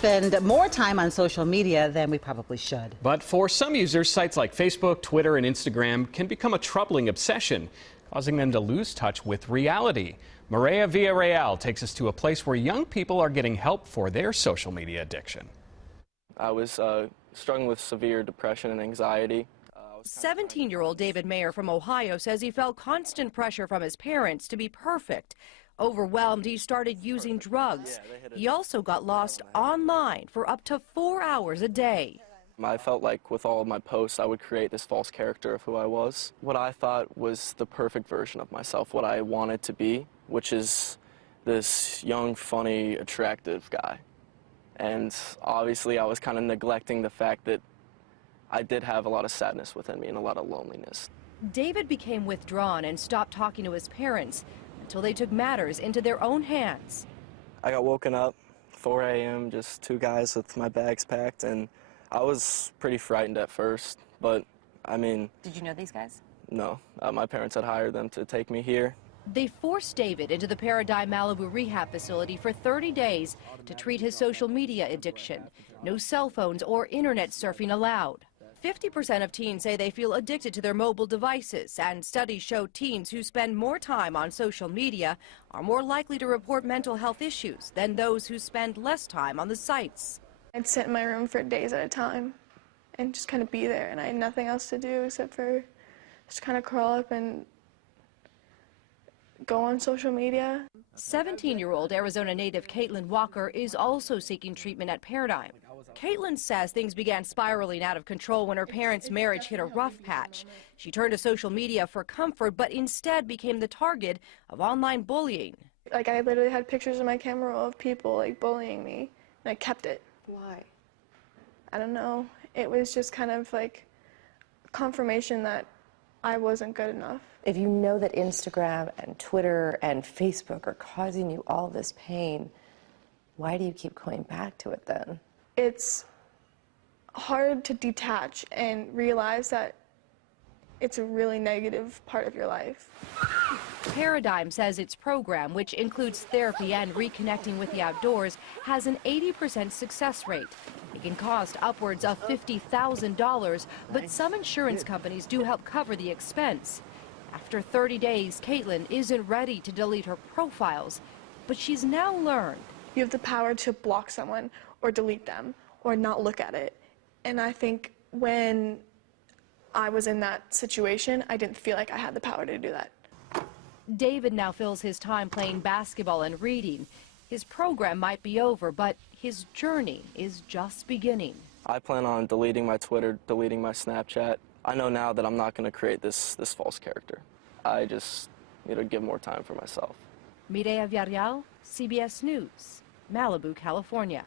spend more time on social media than we probably should. But for some users, sites like Facebook, Twitter, and Instagram can become a troubling obsession, causing them to lose touch with reality. Maria Villarreal takes us to a place where young people are getting help for their social media addiction. I was struggling with severe depression and anxiety. 17-year-old David Mayer from Ohio says he felt constant pressure from his parents to be perfect. Overwhelmed, he started using drugs. He also got lost online for up to 4 hours a day. I felt like with all of my posts, I would create this false character of who I was. What I thought was the perfect version of myself, what I wanted to be, which is this young, funny, attractive guy. And obviously, I was kind of neglecting the fact that I did have a lot of sadness within me and a lot of loneliness. David became withdrawn and stopped talking to his parents until they took matters into their own hands. I got woken up 4 a.m., just two guys with my bags packed, and I was pretty frightened at first, but I mean... Did you know these guys? No. My parents had hired them to take me here. They forced David into the Paradigm Malibu rehab facility for 30 days to treat his social media addiction. No cell phones or internet surfing allowed. 50% of teens say they feel addicted to their mobile devices, and studies show teens who spend more time on social media are more likely to report mental health issues than those who spend less time on the sites. I'd sit in my room for days at a time and just kind of be there, and I had nothing else to do except for just kind of curl up and go on social media. 17-year-old Arizona native Caitlin Walker is also seeking treatment at Paradigm. Caitlin says things began spiraling out of control when her parents' marriage hit a rough patch. She turned to social media for comfort, but instead became the target of online bullying. Like, I literally had pictures on my camera of people like bullying me, and I kept it. Why? I don't know. It was just kind of like confirmation that I wasn't good enough. If you know that Instagram and Twitter and Facebook are causing you all this pain, why do you keep going back to it then? It's hard to detach and realize that it's a really negative part of your life. Paradigm says its program, which includes therapy and reconnecting with the outdoors, has an 80% success rate. It can cost upwards of $50,000, but some insurance companies do help cover the expense. After 30 days, Caitlin isn't ready to delete her profiles, but she's now learned. You have the power to block someone or delete them or not look at it. And I think when I was in that situation, I didn't feel like I had the power to do that. David now fills his time playing basketball and reading. His program might be over, but his journey is just beginning. I plan on deleting my Twitter, deleting my Snapchat. I know now that I'm not going to create this false character. I just need to give more time for myself. Mireya Villarreal, CBS News, Malibu, California.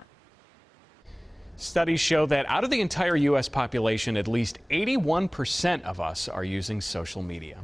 Studies show that out of the entire U.S. population, at least 81% of us are using social media.